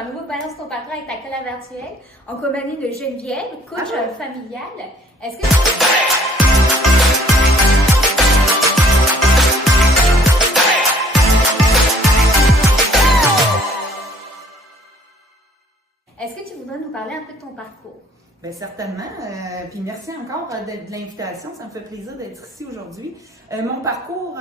un nouveau pas dans ton parcours avec ta collab virtuelle en compagnie de Geneviève, coach familiale. Est-ce que tu voudrais nous parler un peu de ton parcours? Bien, certainement. Puis merci encore de l'invitation. Ça me fait plaisir d'être ici aujourd'hui. Mon parcours,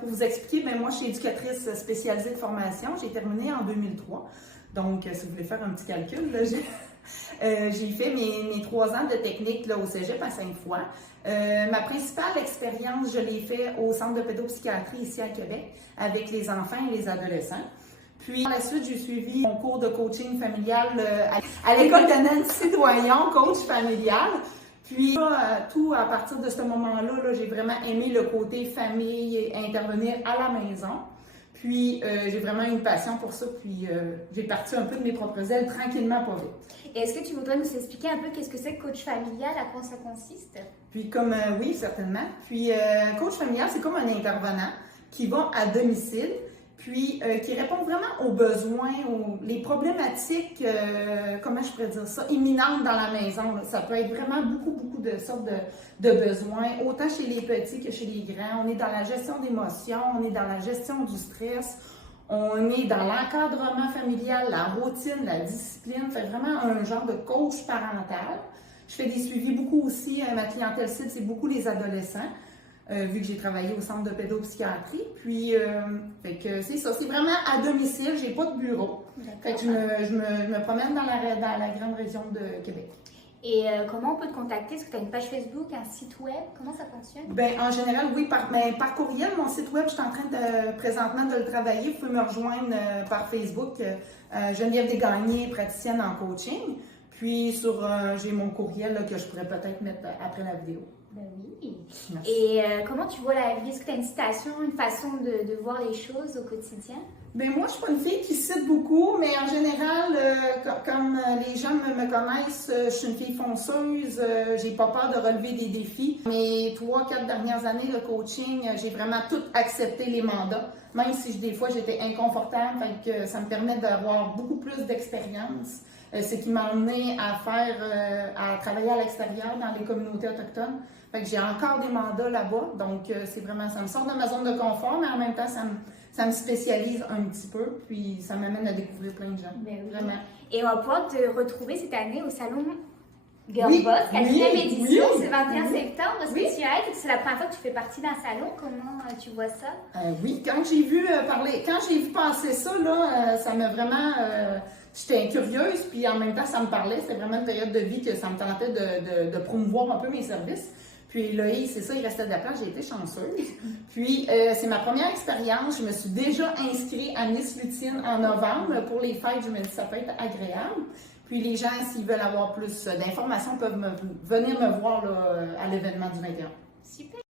pour vous expliquer, bien, moi, je suis éducatrice spécialisée de formation. J'ai terminé en 2003. Donc, si vous voulez faire un petit calcul, là, j'ai fait mes 3 ans de technique là, au cégep à Sainte-Foy. Ma principale expérience, je l'ai fait au Centre de pédopsychiatrie ici à Québec avec les enfants et les adolescents. Puis, par la suite, j'ai suivi mon cours de coaching familial à l'école de Nancy Doyon, coach familial. Puis, tout à partir de ce moment-là, j'ai vraiment aimé le côté famille et intervenir à la maison. Puis, j'ai vraiment une passion pour ça. Puis, j'ai parti un peu de mes propres ailes, tranquillement, pas vite. Et est-ce que tu voudrais nous expliquer un peu qu'est-ce que c'est que coach familial, à quoi ça consiste? Puis, oui, certainement. Puis, coach familial, c'est comme un intervenant qui va à domicile. Puis, qui répond vraiment aux besoins, les problématiques, comment je pourrais dire ça, imminentes dans la maison. Là. Ça peut être vraiment beaucoup de sortes de besoins, autant chez les petits que chez les grands. On est dans la gestion d'émotions, on est dans la gestion du stress, on est dans l'encadrement familial, la routine, la discipline. Fait vraiment un genre de coach parental. Je fais des suivis beaucoup aussi. Ma clientèle cible, c'est beaucoup les adolescents. Vu que j'ai travaillé au centre de pédopsychiatrie. Puis, fait que c'est ça, c'est vraiment à domicile, j'ai pas de bureau. Fait que je me promène dans la grande région de Québec. Et comment on peut te contacter? Est-ce que tu as une page Facebook, un site web? Comment ça fonctionne? Bien, en général, oui, par courriel. Mon site web, je suis en train présentement de le travailler. Vous pouvez me rejoindre par Facebook. Geneviève Desgagnés, praticienne en coaching. Puis, j'ai mon courriel là, que je pourrais peut-être mettre après la vidéo. Ben oui. Merci. Et comment tu vois la vie? Est-ce que tu as une citation, une façon de voir les choses au quotidien? Bien, moi, je suis pas une fille qui cite beaucoup, mais en général, comme les gens me connaissent, je suis une fille fonceuse, j'ai pas peur de relever des défis. Mes 3-4 dernières années de coaching, j'ai vraiment tout accepté les mandats, même si des fois j'étais inconfortable, fait que ça me permet d'avoir beaucoup plus d'expérience. Ce qui m'a amené à travailler à l'extérieur dans les communautés autochtones. Fait que j'ai encore des mandats là-bas, donc c'est vraiment, ça me sort de ma zone de confort, mais en même temps, ça me spécialise un petit peu, puis ça m'amène à découvrir plein de gens. Ben oui. Vraiment. Et on va pouvoir te retrouver cette année au salon Girl Boss, 4e édition, c'est le 21 septembre. Est-ce que tu as été? C'est la première fois que tu fais partie d'un salon. Comment tu vois ça? Oui, quand j'ai vu passer ça, là, ça m'a vraiment... j'étais curieuse, puis en même temps, ça me parlait. C'était vraiment une période de vie que ça me tentait de promouvoir un peu mes services. Puis là, c'est ça, il restait de la place, j'ai été chanceuse. Puis c'est ma première expérience. Je me suis déjà inscrite à Miss Lutine en novembre. Pour les fêtes, je me dis ça peut être agréable. Puis les gens, s'ils veulent avoir plus d'informations, peuvent venir me voir là, à l'événement du 21. Super!